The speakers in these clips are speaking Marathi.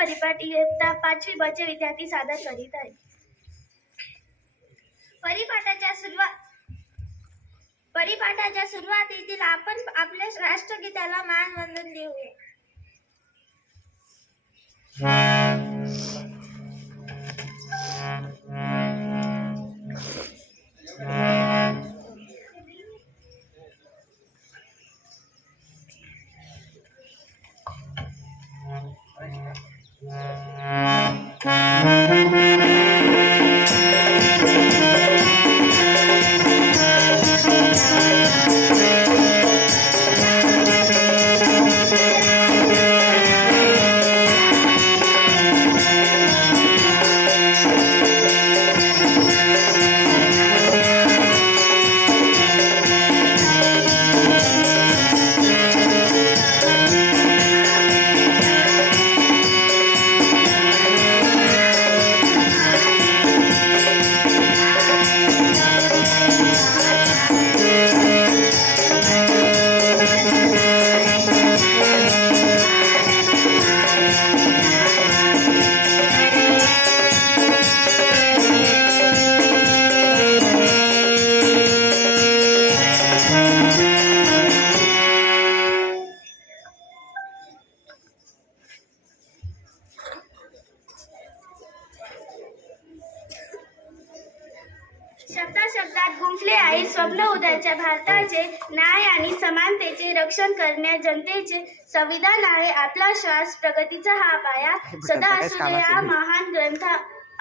परिपाठ इयत्ता 5वी ब चे विद्यार्थी सादर करीत आहेत. परिपाठाच्या सुरुवातीला आपण आपल्या राष्ट्रगीताला मानवंदन देऊया. शब्दात गुंफले आहे स्वप्न उद्याच्या भारताचे, न्याय आणि समानतेचे रक्षण करणे जनतेचे संविधान आहे आपला श्वास, प्रगतीचा हा पाया, सदा असू दे हा महान ग्रंथ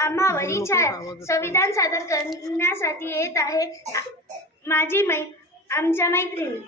आम्हावरी छाया. संविधान सादर करण्यासाठी येत आहे आमच्या मैत्रिणी.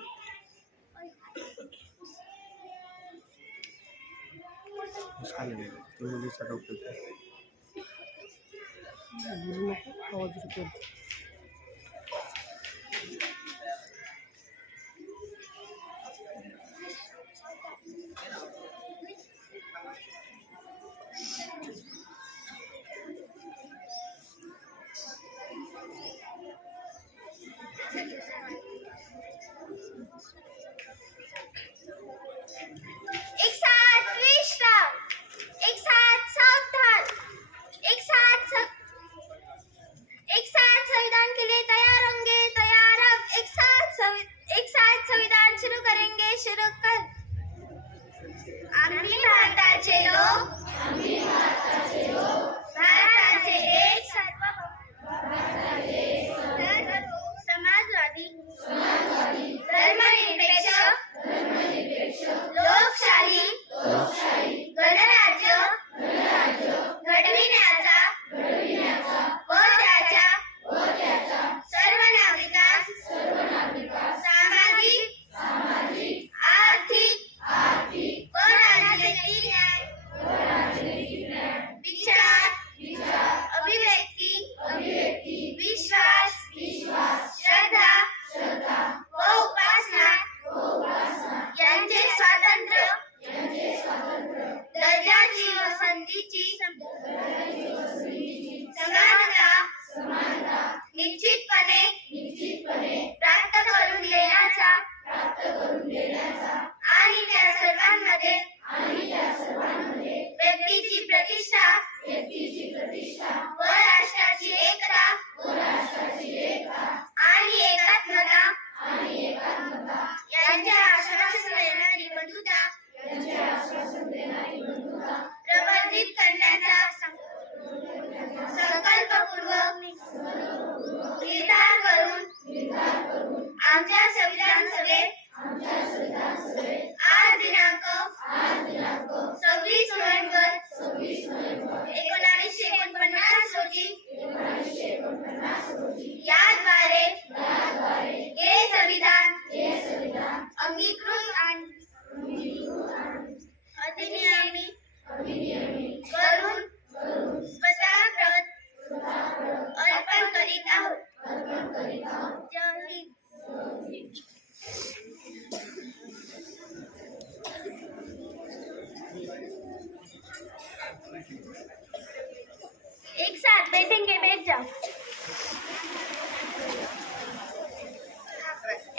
एक साथ बैठेंगे, बैठ जाओ।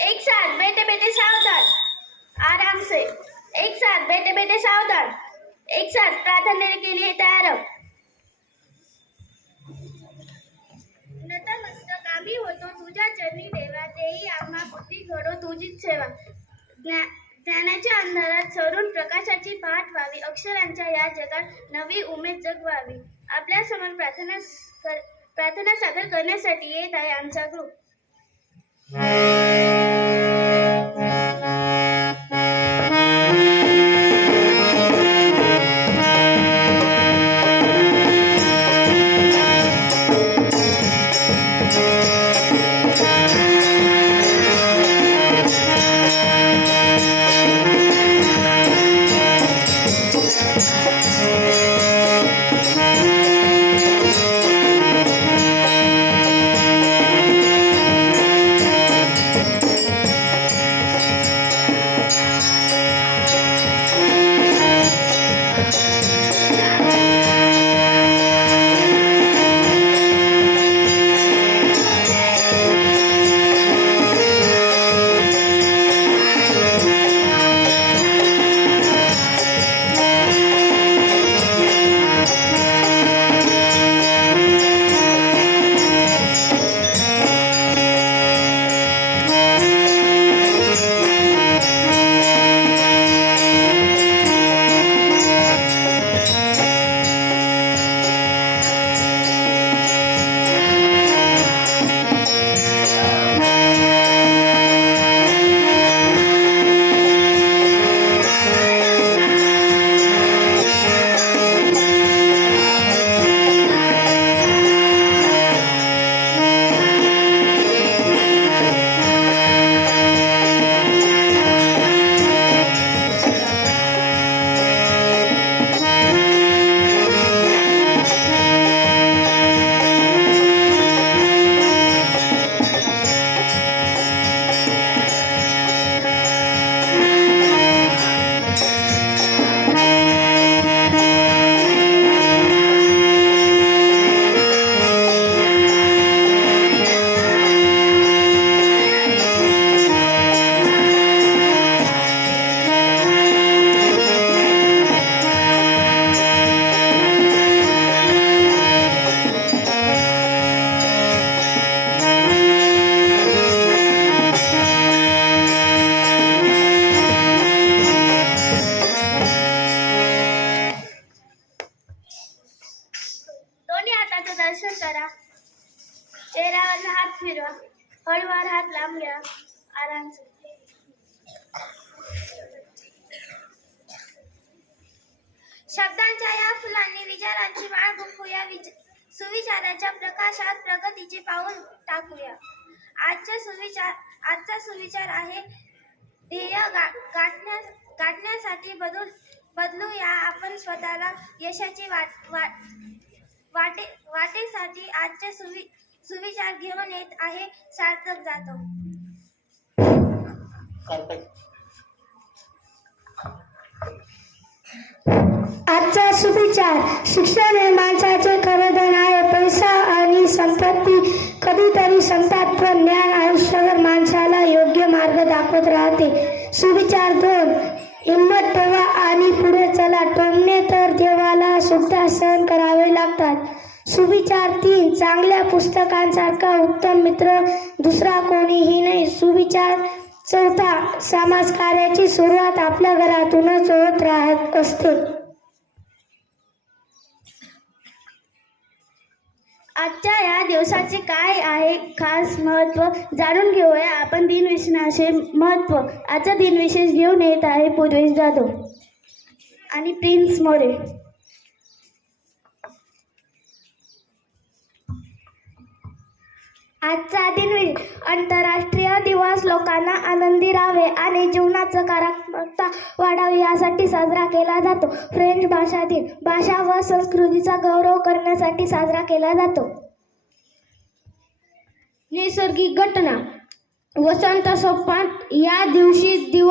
एक साथ बैठे बैठे सावधान, आराम से। एक साथ बैठे बैठे सावधान। एक साथ प्रार्थना के लिए तैयार हो. नतमस्तक आम्ही होतो तुझ्या चरणी देवा, तेही आम्हा बुद्धी घडो तुझीच सेवा. ज्ञानाच्या अंधारात सरून प्रकाशाची पहाट व्हावी, अक्षरांच्या या जगात नवी उमेद जगवावी. आपल्या समोर प्रार्थना सादर करण्यासाठी येत आहे आमचा ग्रुप. दर्शन करा. चेहऱ्यावर हात फिरवा. हळूवार हात लांब घ्या. आराम. शब्दांच्या या फुलांनी विचारांची माळ गुंफूया. सुविचाराच्या प्रकाशात प्रगतीचे पाऊल टाकूया. आजचा सुविचार आहे ध्येय गाठण्यासाठी बदलूया आपण स्वतःला. यशाची वाटेसाठी आजचे सुविचार घेऊन येत आहे सार्थक जातो. आजचा सुविचार: शिक्षण हे माणसाचे खरे धन आहे. पैसा आणि संपत्ती कधीतरी संपतात, पण ज्ञान आयुष्यभर माणसाला योग्य मार्ग दाखवत राहते. सुविचार 2: हिंमत ठेवा आणि पुढे चला. टोमणे तर देवाला सुद्धा सहन करावे लागतात. सुविचार 3: चांगल्या पुस्तकांसारखा उत्तम मित्र दुसरा कोणीही नाही. सुविचार 4: समाजकार्याची सुरुवात आपल्या घरातूनच होत राहत असते. आजच्या या दिवसाचे काय आहे खास महत्त्व जाणून घेऊया आपण. दिनविशेषाचे महत्त्व. आजचा दिनविशेष घेऊन येत आहे पूर्वेश जाधव आणि प्रिन्स मोरे. आजचा दिनविशेष: आंतरराष्ट्रीय दिवस लोकांना आनंदी राहावे आणि जीवनात सकारात्मकता वाढावी यासाठी साजरा केला जातो. फ्रेंच भाषा दिन भाषा व संस्कृतीचा गौरव करण्यासाठी साजरा केला जातो. नैसर्गिक घटना: वसंत सोपान या दिवशी दिवस